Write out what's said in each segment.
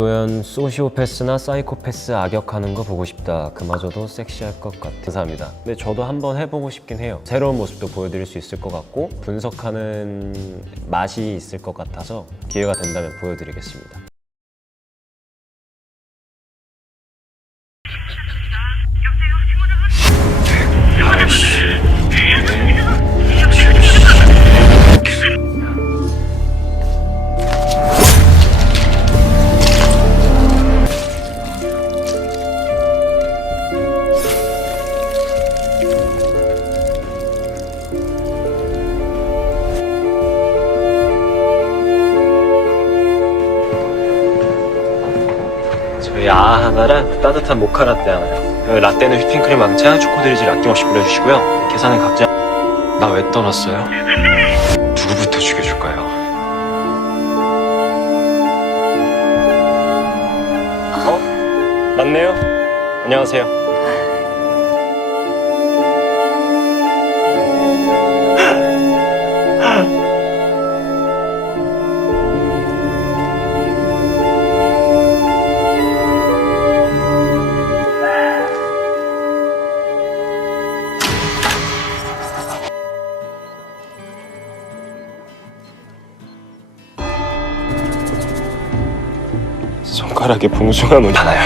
도연 소시오패스나 사이코패스 악역하는 거 보고 싶다. 그마저도 섹시할 것 같아. 감사합니다. 근데 저도 한번 해보고 싶긴 해요. 새로운 모습도 보여드릴 수 있을 것 같고 분석하는 맛이 있을 것 같아서 기회가 된다면 보여드리겠습니다. 저희 아 하나랑 따뜻한 모카 라떼 하나요. 그 라떼는 휘핑크림 왕차, 초코 드리즐 아낌없이 뿌려주시고요. 계산은 각자. 나 왜 떠났어요? 누구부터 죽여줄까요? 어? 맞네요. 안녕하세요. 손가락에 붕숭한 옷 하나요.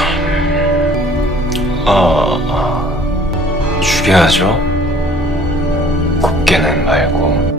어, 죽여야죠. 곱게는 말고